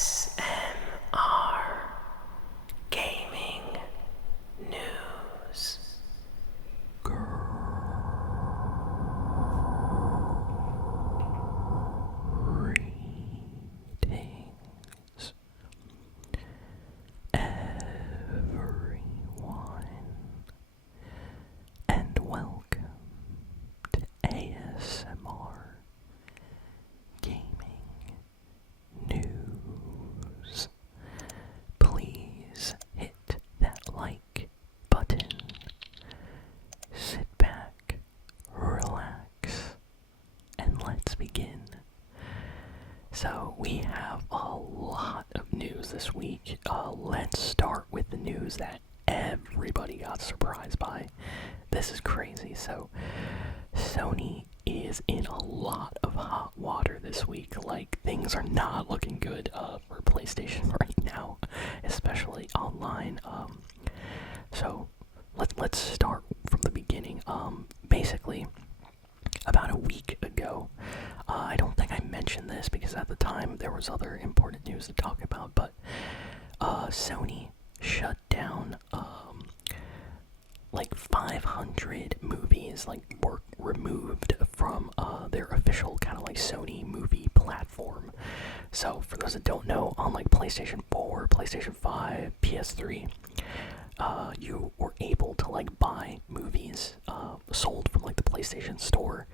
ASMR Gaming News. Greetings, everyone, and welcome to ASMR Gaming News. Please hit that like button. Sit back, relax, and let's begin. So we have a lot of news this week. Let's start with the news that everybody got surprised by. This is crazy. So Sony is in a lot of hot water this week. Like, things are not looking good for PlayStation right now, especially online. So let's start from the beginning. Basically, about a week ago, I don't think I mentioned this because at the time there was other important news to talk about, but Sony shut down like 500 movies, like, were removed from their official kind of like Sony movie platform. So for those that don't know, on like PlayStation 4, PlayStation 5, PS3, you were able to like buy movies sold from like the PlayStation Store,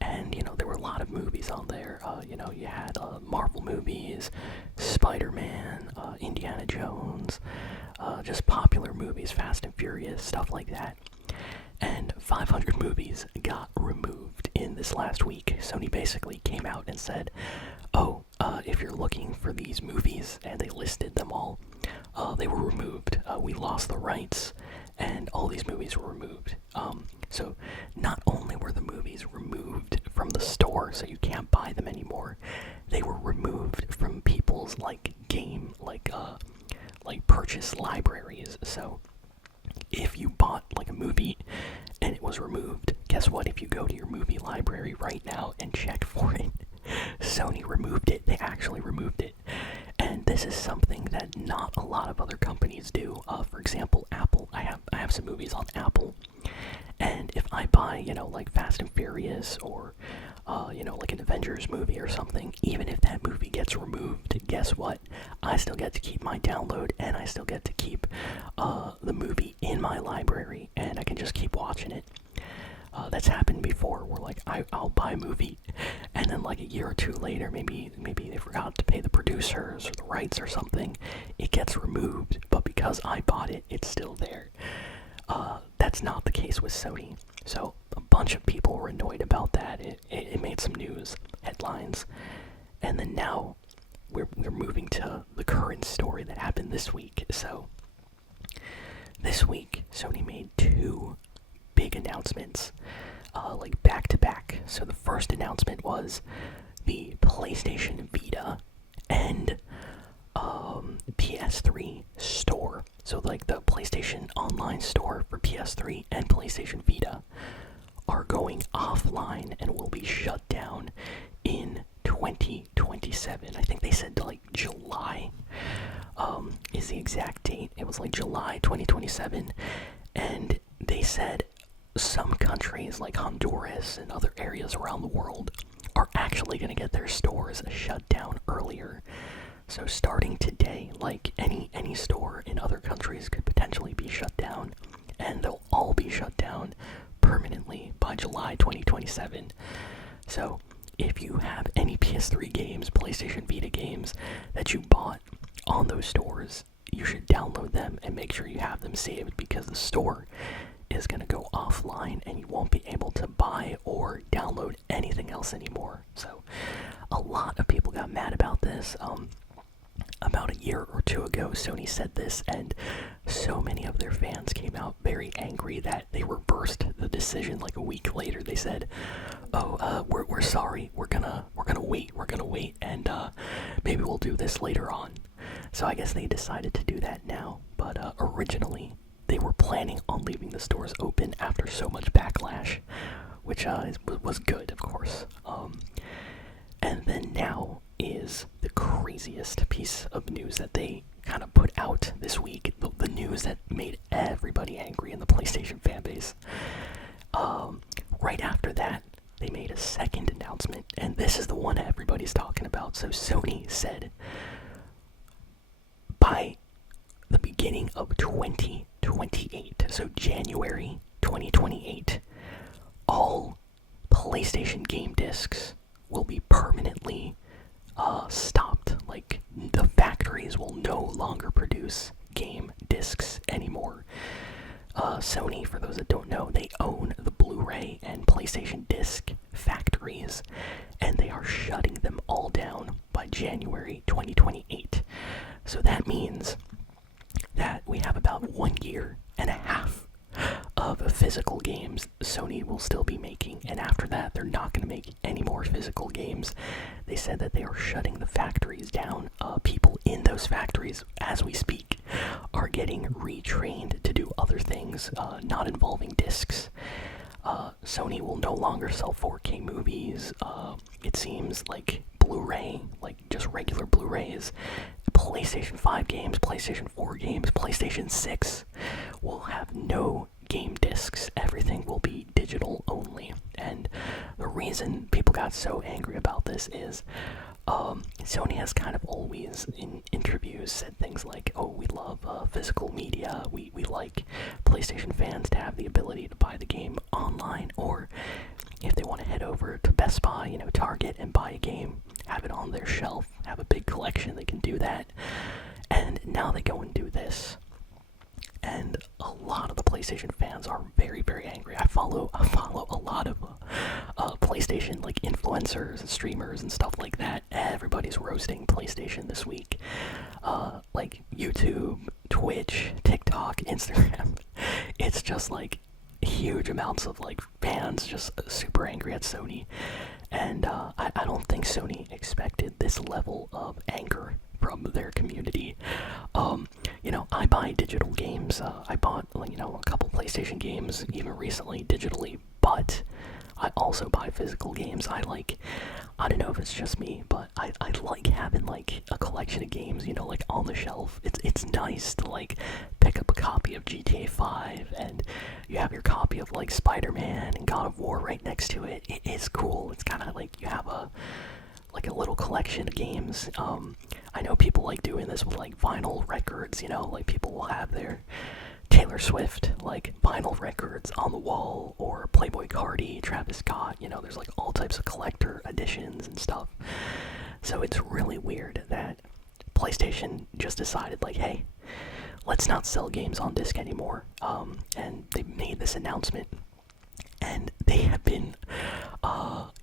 and there were a lot of movies on there. You had Marvel movies, Spider-Man, Indiana Jones, just popular movies, Fast and Furious, stuff like that. And 500 movies got removed in this last week. Sony basically came out and said, oh, if you're looking for these movies, and they listed them all, they were removed. We lost the rights, and all these movies were removed. So not only were the movies removed from the store, so you can't buy them anymore, they were removed from people's like purchase libraries. So if you bought like a movie and it was removed, guess what? If you go to your movie library right now and check for it, Sony removed it. They actually removed it. And this is something that not a lot of other companies do. For example, Apple. I have some movies on Apple, and if I buy, like Fast and Furious, or like an Avengers movie or something, even if that movie gets removed, guess what? I still get to keep my download, and I still get to keep the movie in my library, and I can just keep watching it. That's happened before, where like I'll buy a movie, and then like a year or two later, maybe they forgot to pay the producers or the rights or something, it gets removed, but because I bought it, it's still there. That's not the case with Sony. So a bunch of people were annoyed about that. It made some news headlines. And then now we're moving to the current story that happened this week. So this week, Sony made two big announcements, like back to back. So the first announcement was the PlayStation Vita and PS3 store. So like the PlayStation Online store for PS3 and PlayStation Vita are going offline and will be shut down in 2027. I think they said like July is the exact date. It was like July 2027, and they said some countries like Honduras and other areas around the world are actually going to get their stores shut down earlier. So starting today, like any store in other countries could potentially be shut down, and they'll all be shut down permanently by July 2027. So if you have any PS3 games, PlayStation Vita games that you bought on those stores, you should download them and make sure you have them saved, because the store is going to go offline and you won't be able to buy or download anything else anymore. So a lot of people got mad about this. About a year or two ago, Sony said this, and so many of their fans came out very angry that they reversed the decision. Like a week later, they said, "Oh, we're sorry. We're gonna wait, and maybe we'll do this later on." So I guess they decided to do that now. But originally, they were planning on leaving the stores open after so much backlash, which was good, of course. And then now is the crazy craziest piece of news that they kind of put out this week. The news that made everybody angry in the PlayStation fanbase. Right after that, they made a second announcement, and this is the one everybody's talking about. So Sony said by the beginning of 2028, so January 2028, all PlayStation game discs will be permanently stopped. Like, the factories will no longer produce game discs anymore. Sony, for those that don't know, they own the Blu-ray and PlayStation disc factories, and they are shutting them all down by January 2028. So that means that we have about 1 year and a half of physical games Sony will still be making, and after that they're not going to make any more physical games. They said that they are shutting the factories down. People in those factories, as we speak, are getting retrained to do other things not involving discs. Sony will no longer sell 4K movies. It seems like Blu-ray, like just regular Blu-rays, PlayStation 5 games, PlayStation 4 games, PlayStation 6 will have no game discs. Everything will be digital only. And the reason people got so angry about this is Sony has kind of always in interviews said things like, oh, we love physical media, we like PlayStation fans to have the ability to buy the game online, or if they want to head over to Best Buy, Target, and buy a game, have it on their shelf, have a big collection, they can do that. And now they go and do this. And a lot of the PlayStation fans are very, very angry. I follow a lot of PlayStation like influencers and streamers and stuff like that. Everybody's roasting PlayStation this week. Like YouTube, Twitch, TikTok, Instagram. It's just like huge amounts of like fans just super angry at Sony. And I don't think Sony expected this level of anger from their community. I buy digital games. I bought, a couple PlayStation games even recently digitally, but I also buy physical games. I don't know if it's just me, but I like having like a collection of games, like on the shelf. It's nice to like pick up a copy of GTA 5 and you have your copy of like Spider-Man and God of War right next to it. It's cool. It's kind of like you have a little collection of games. I know people like doing this with like vinyl records, like people will have their Taylor Swift like vinyl records on the wall, or Playboy Cardi, Travis Scott, there's like all types of collector editions and stuff. So it's really weird that PlayStation just decided like, hey, let's not sell games on disc anymore. And they made this announcement, and they have been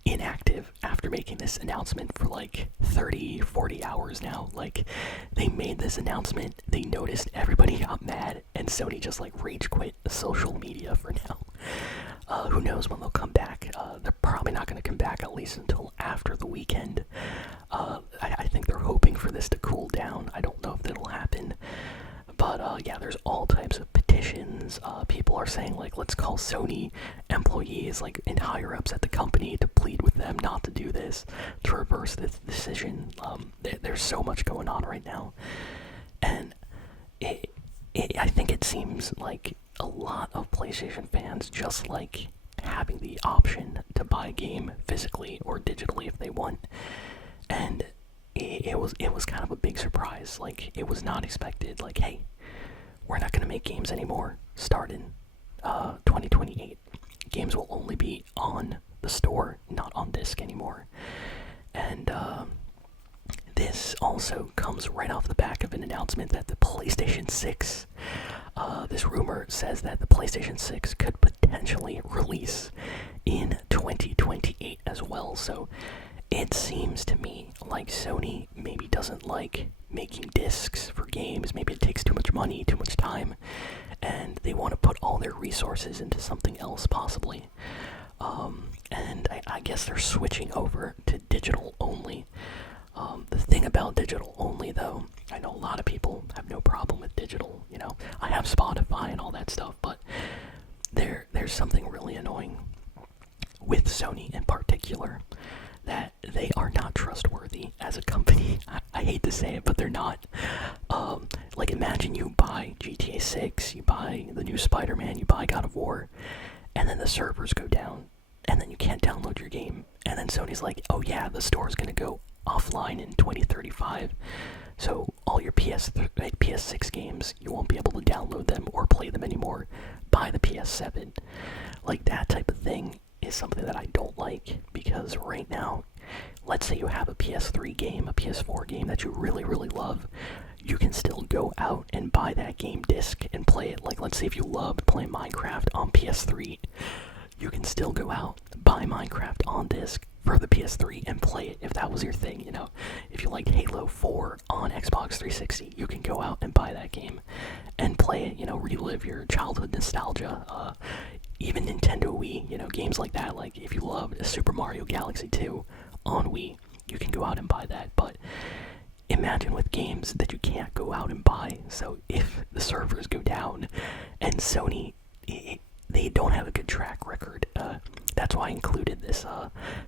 inactive after making this announcement for like 30-40 hours now. Like, they made this announcement, they noticed everybody got mad, and Sony just like rage quit social media for now. Who knows when they'll come back. They're probably not going to come back at least until after the weekend. I think they're hoping for this to cool down. I don't know if that'll happen. But yeah, there's all types of petitions. People are saying like, let's call Sony employees like and higher ups at the company to plead with them not to do this, to reverse this decision. There's so much going on right now, and I think it seems like a lot of PlayStation fans just like having the option to buy a game physically or digitally if they want, and it was kind of a big surprise. Like, it was not expected. Like, hey, we're not gonna make games anymore starting 2028. Games will only be on the store, not on disc anymore. And this also comes right off the back of an announcement that the PlayStation 6, this rumor says that the PlayStation 6 could potentially release in 2028 as well. So it seems to me like Sony maybe doesn't like making discs for games. Maybe it takes too much money, too much time, and they want to put all their resources into something else possibly. And I guess they're switching over to digital only. The thing about digital only, though, I know a lot of people have no problem with digital. I have Spotify and all that stuff, but there's something really annoying with Sony in particular, that they are not trustworthy as a company. I hate to say it, but they're not. Like imagine you buy GTA 6, you buy the new Spider-Man, you buy God of War, and then the servers go down, and then you can't download your game, and then Sony's like, oh yeah, the store's gonna go offline in 2035, so all your PS6 games, you won't be able to download them or play them anymore. Buy the PS7. Like that type of thing is something that I don't like, because right now, let's say you have a PS3 game, a PS4 game that you really, really love, you can still go out and buy that game disc and play it. Like, let's say if you loved playing Minecraft on PS3, you can still go out, buy Minecraft on disc for the PS3 and play it if that was your thing, you know. If you liked Halo 4 on Xbox 360, you can go out and buy that game and play it, you know, relive your childhood nostalgia. Even Nintendo Wii, you know, games like that, like if you loved Super Mario Galaxy 2 on Wii, you can go out and buy that. But imagine with games that you can't go out and buy. So if the servers go down, and Sony, they don't have a good track record. That's why I included this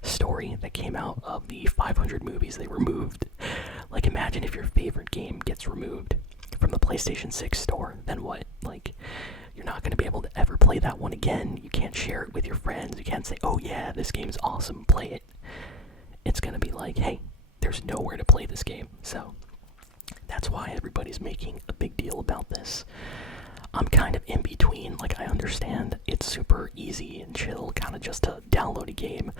story that came out of the 500 movies they removed. Like imagine if your favorite game gets removed from the PlayStation 6 store, then what? Like, you're not going to be able to ever play that one again. You can't share it with your friends. You can't say, oh yeah, this game's awesome, play it. It's going to be like, hey, there's nowhere to play this game. So that's why everybody's making a big deal about this. I'm kind of in between. Like, I understand it's super easy and chill kind of just to download a game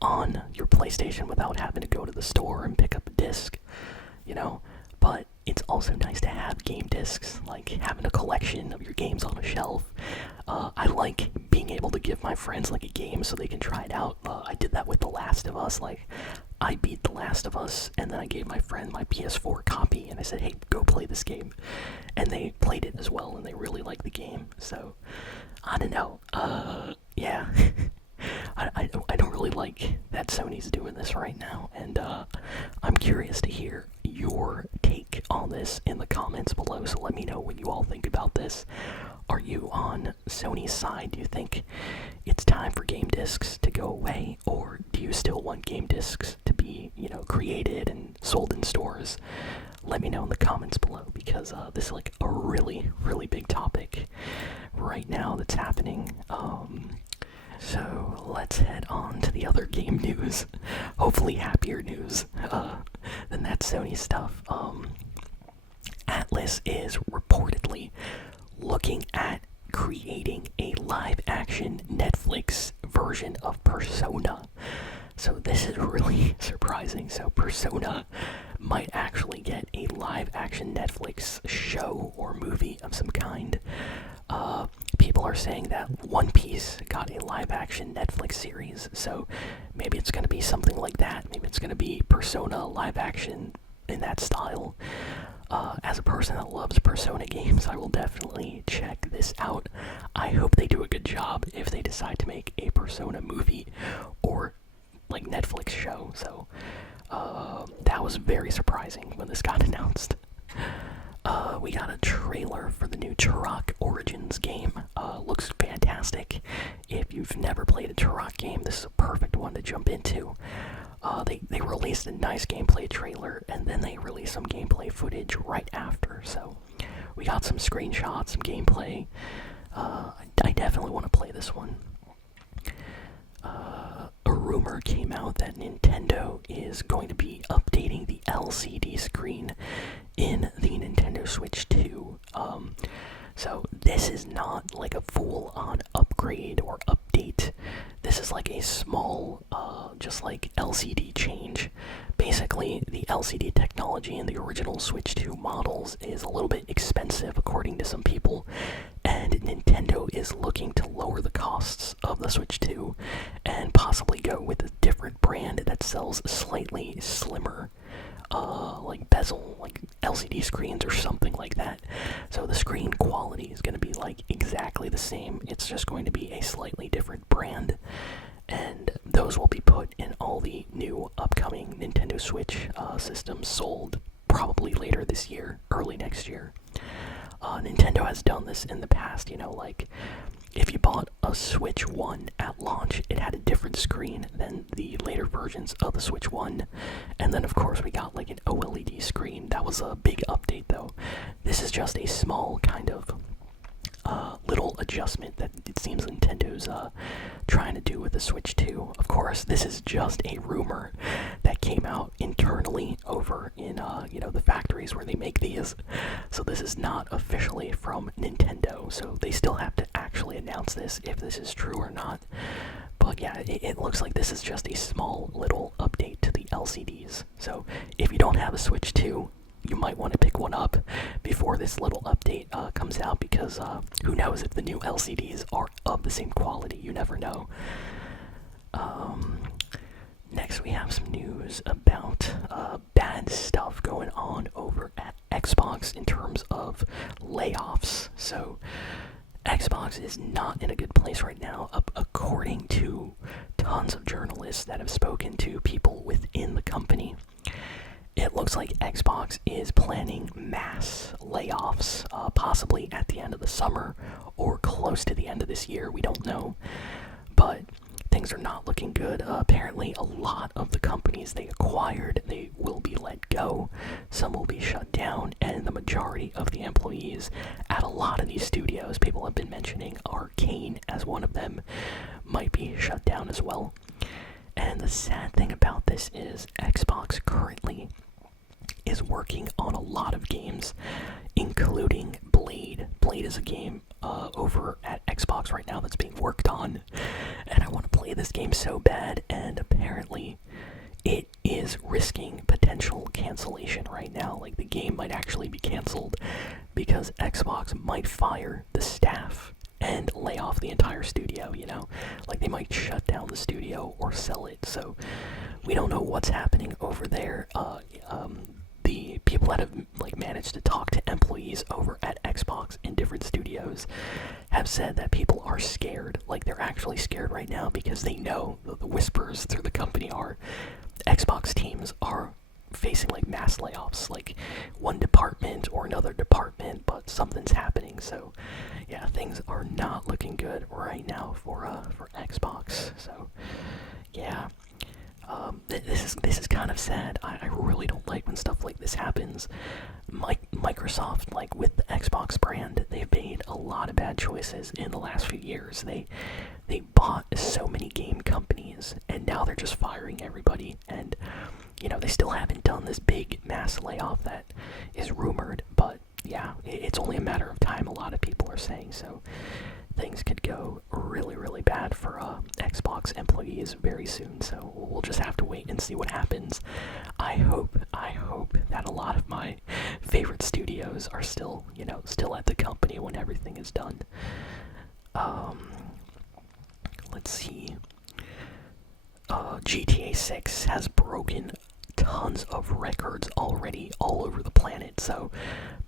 on your PlayStation without having to go to the store and pick up a disc, you know. But it's also nice to have game discs, like having a collection of your games on a shelf. I like being able to give my friends like a game so they can try it out. I did that with The Last of Us. Like, I beat The Last of Us, and then I gave my friend my PS4 copy, and I said, hey, go play this game. And they played it as well, and they really liked the game. So, I don't know. Yeah. I don't really like that Sony's doing this right now, and I'm curious to hear your take on this in the comments below, so let me know what you all think about this. Are you on Sony's side? Do you think it's time for game discs to go away, or do you still want game discs to be, you know, created and sold in stores? Let me know in the comments below, because this is like a really, really big topic right now that's happening. So let's head on to the other game news. Hopefully happier news than that Sony stuff. Atlas is reportedly looking at creating a live-action Netflix version of Persona. So this is really surprising. So Persona might actually get a live-action Netflix show or movie of some kind. People are saying that One Piece got a live-action Netflix series, so maybe it's going to be something like that. Maybe it's going to be Persona live-action in that style. As a person that loves Persona games, I will definitely check this out. I hope they do a good job if they decide to make a Persona movie or like Netflix show. So that was very surprising when this got announced. We got a trailer for the new Turok Origins game. Looks fantastic. If you've never played a Turok game, this is a perfect one to jump into. They released a nice gameplay trailer, and then they released some gameplay footage right after. So we got some screenshots, some gameplay. I definitely want to play this one. A rumor came out that Nintendo is going to be updating the LCD screen in the Nintendo Switch 2. So this is not like a full-on upgrade or update. This is like a small, just like LCD change. Basically, the LCD technology in the original Switch 2 models is a little bit expensive, according to some people, and Nintendo is looking to lower the costs of the Switch 2 and possibly go with a different brand that sells slightly slimmer, like bezel, like LCD screens or something like that. So the screen quality is going to be like exactly the same. It's just going to be a slightly different brand, and those will be put in all the new upcoming Nintendo Switch systems sold probably later this year, early next year. Nintendo has done this in the past, you know, like if you bought a Switch 1 at launch, it had a different screen than the later versions of the Switch 1. And then, of course, we got like an OLED screen was a big update though. This is just a small kind of little adjustment that it seems Nintendo's trying to do with the Switch 2. Of course, this is just a rumor that came out internally over in the factories where they make these. So this is not officially from Nintendo. So they still have to actually announce this if this is true or not. But yeah, it looks like this is just a small little update to the LCDs. So if you don't have a Switch 2, you might want to pick one up before this little update comes out, because who knows if the new LCDs are of the same quality. You never know. Next we have some news about bad stuff going on over at Xbox in terms of layoffs. So Xbox is not in a good place right now, according to tons of journalists that have spoken to people within the company. It looks like Xbox is planning mass layoffs, possibly at the end of the summer or close to the end of this year. We don't know, but things are not looking good. Apparently, a lot of the companies they acquired, they will be let go. Some will be shut down, and the majority of the employees at a lot of these studios, people have been mentioning Arcane as one of them, might be shut down as well. And the sad thing about this is Xbox currently is working on a lot of games, including Blade. Blade is a game over at Xbox right now that's being worked on, and I want to play this game so bad, and apparently it is risking potential cancellation right now. Like, the game might actually be canceled because Xbox might fire the staff and lay off the entire studio, Like, they might shut down the studio or sell it. So we don't know what's happening over there. The people that have managed to talk to employees over at Xbox in different studios have said that people are scared. Like, they're actually scared right now because they know the whispers through the company are Xbox teams are facing mass layoffs, like one department or another department, but something's happening. So yeah, things are not looking good right now for Xbox. So yeah, this is kind of sad. I really don't like when stuff like this happens. Microsoft, with the Xbox brand, they've made a lot of bad choices in the last few years. They bought so many game companies, and now they're just firing everybody. And they still haven't done this big mass layoff that is rumored, but yeah, it's only a matter of time, a lot of people are saying. So things could go really, really bad for Xbox employees very soon. So we'll just have to wait and see what happens. I hope that a lot of my favorite studios are still at the company when everything is done. Let's see. GTA 6 has broken tons of records already all over the planet. So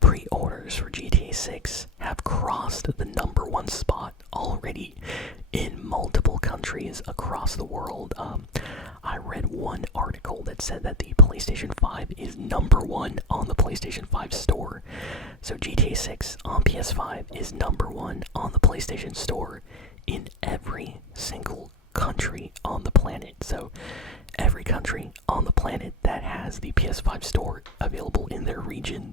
pre-orders for GTA 6 have crossed the #1 spot already in multiple countries across the world. I read one article that said that the PlayStation 5 is #1 on the PlayStation 5 store. So GTA 6 on PS5 is #1 on the PlayStation store in every single country on the planet. So every country on the planet that has the PS5 store available in their region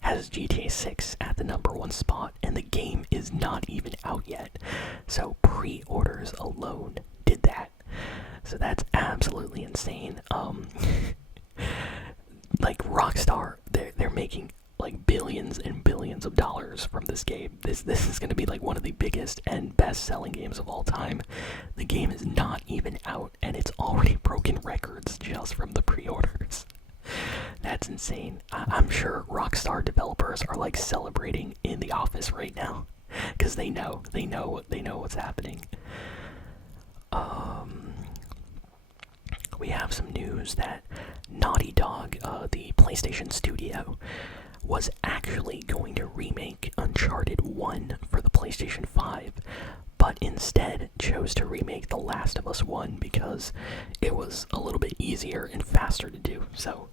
has GTA 6 at the #1 spot, and the game is not even out yet. So pre-orders alone did that. So that's absolutely insane. Rockstar, they're making billions and billions of dollars from this game. This is going to be one of the biggest and best selling games of all time. The game is not even out, and it's already broken records just from the pre-orders. That's insane. I'm sure Rockstar developers are celebrating in the office right now because they know what's happening. We have some news that Naughty Dog, the PlayStation studio, was actually going to remake Uncharted 1 for the PlayStation 5, but instead chose to remake The Last of Us 1 because it was a little bit easier and faster to do. So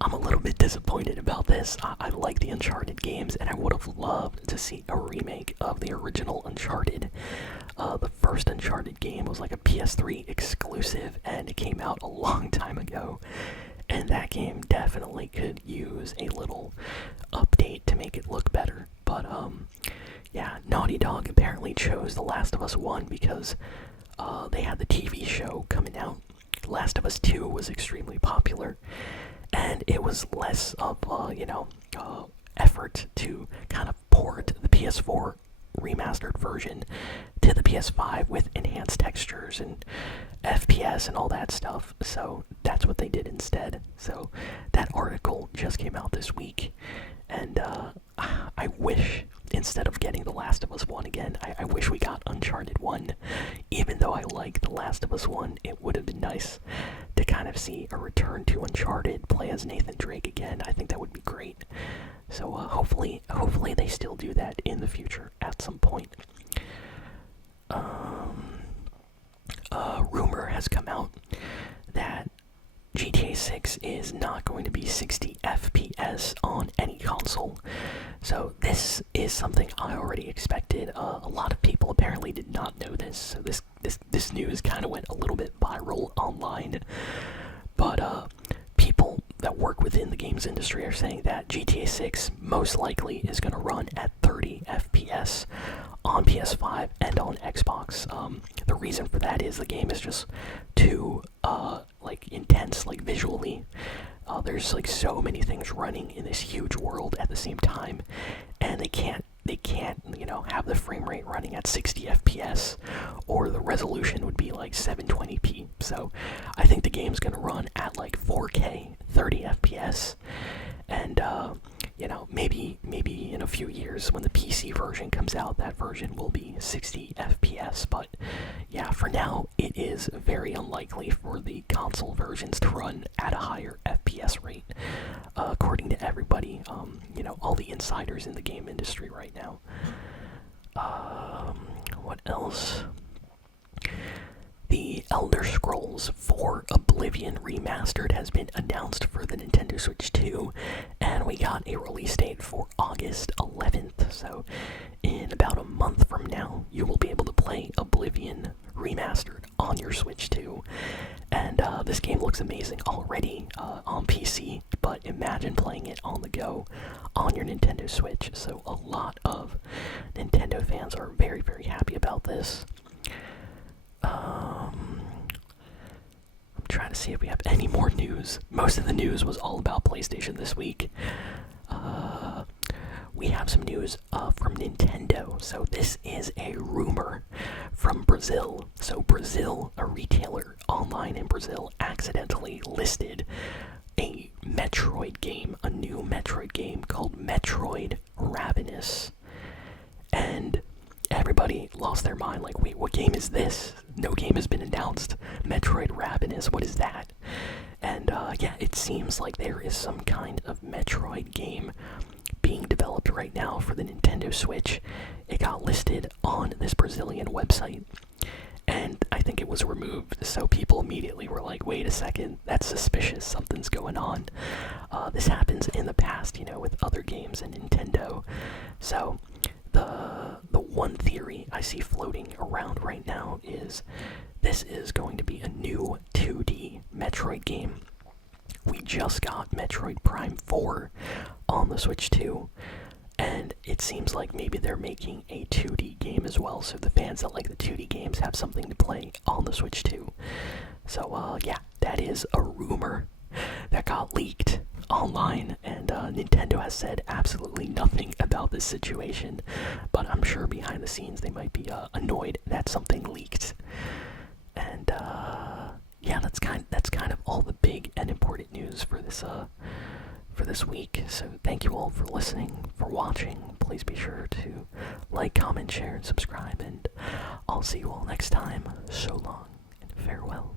I'm a little bit disappointed about this. I like the Uncharted games, and I would have loved to see a remake of the original Uncharted. The first Uncharted game was a PS3 exclusive, and it came out a long time ago. And that game definitely could use a little update to make it look better. But yeah, Naughty Dog apparently chose The Last of Us 1 because they had the TV show coming out. Last of Us 2 was extremely popular, and it was less of effort to kind of port the PS4 remastered version to the PS5 with enhanced textures and FPS and all that stuff. So that's what they did instead. So that article just came out this week, and I wish, instead of getting The Last of Us 1 again, I wish we got Uncharted 1. Even though I like The Last of Us 1, it would have been nice to kind of see a return to Uncharted, play as Nathan Drake again. I think that would be great. So hopefully they still do that in the future at some point. Rumor has come out that GTA 6 is not going to be 60 FPS on any console. So this is something I already expected. A lot of people apparently did not know this, so this news kind of went a little bit viral online. But people that work within the games industry are saying that GTA 6 most likely is going to run at 30 FPS on PS5 and on Xbox. The reason for that is the game is just too intense, visually. There's so many things running in this huge world at the same time, and they can't have the frame rate running at 60 FPS, or the resolution would be 720p. So I think the game's gonna run at 4K 30 FPS, and maybe in a few years when the PC version comes out, that version will be 60 FPS. But yeah, for now it is very unlikely for the console versions to run at a higher FPS rate, according to everybody, all the insiders in the game industry right now. What else? The Elder Scrolls 4 Oblivion Remastered has been announced for the Nintendo Switch 2, and we got a release date for August 11th, so in about a month from now, you will be able to play Oblivion Remastered on your Switch 2, and this game looks amazing already on PC, but imagine playing it on the go on your Nintendo Switch. So a lot of Nintendo fans are very, very happy about this. I'm trying to see if we have any more news. Most of the news was all about PlayStation this week. We have some news from Nintendo. So this is a rumor from Brazil. So Brazil, a retailer online in Brazil, accidentally listed a Metroid game, a new Metroid game called Metroid Ravenous. And everybody lost their mind, wait, what game is this? No game has been announced. Metroid Ravenous, what is that? And yeah, it seems like there is some kind of Metroid game being developed right now for the Nintendo Switch. It got listed on this Brazilian website, and I think it was removed, so people immediately were like, wait a second, that's suspicious, something's going on. This happens in the past, with other games and Nintendo. So the one theory I see floating around right now is this is going to be a new 2D Metroid game. We just got Metroid Prime 4 on the Switch 2, and it seems like maybe they're making a 2D game as well, so the fans that like the 2D games have something to play on the Switch 2. So yeah, that is a rumor that got leaked online, and Nintendo has said absolutely nothing about this situation, but I'm sure behind the scenes they might be annoyed that something leaked. And yeah, that's kind of all the big and important news for this week. So thank you all for listening, for watching. Please be sure to like, comment, share, and subscribe, and I'll see you all next time. So long and farewell.